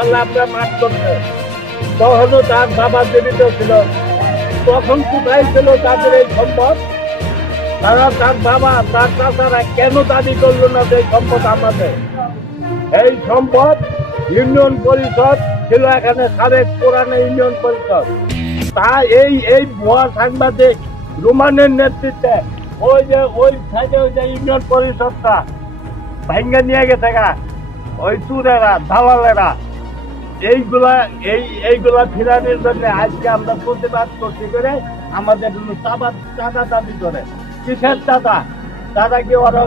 সালে আমরা মাঠ করতে, তখনও তার বাবা জীবিত ছিল। তখন কোথায় ছিল তাদের এই সম্পদ? তারা তার বাবা তার চাচারা কেন দাবি করলো না যে এই সম্পদ আমাদের? এই সম্পদ ইউনিয়ন পরিষদ ছিল, এখানে সাবেক পুরানো ইউনিয়ন পরিষদ। তা এই ভুয়া সাংবাদিক রোমানের নেতৃত্বে ওই সাইডে ওই যে ইউনিয়ন পরিষদটা ভাঙ্গা নিয়ে গেছে গা, ওই চুরেরা দালালেরা এইগুলা ফিরানোর জন্য আজকে আমরা প্রতিবাদ করতে করে আমাদের চাঁদা দাবি করে। কিসের চাঁদা? চাঁদা কি ওরা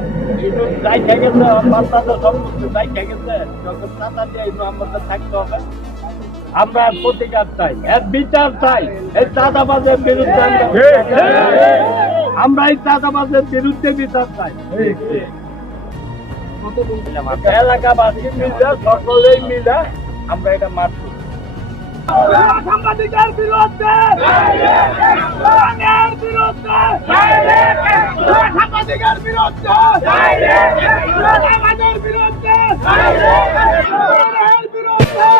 যাই গেছে, বাচ্চাদের সমস্ত যাই গেছে, যখন চাঁদা দিয়ে আমাদের থাকতে হবে। আমরা প্রতিকার চাই, এর বিচার চাই। এই চাঁদাবাজের বিরুদ্ধে আমরা এই চাঁদাবাজের বিরুদ্ধে বিচার চাই। এলাকাবাসী মিলে, সকলেই মিলে আমরা এটা মারব। সাংবাদিকের বিরুদ্ধে, সাংবাদিকের বিরুদ্ধে, আমাদের বিরুদ্ধে, বিরুদ্ধে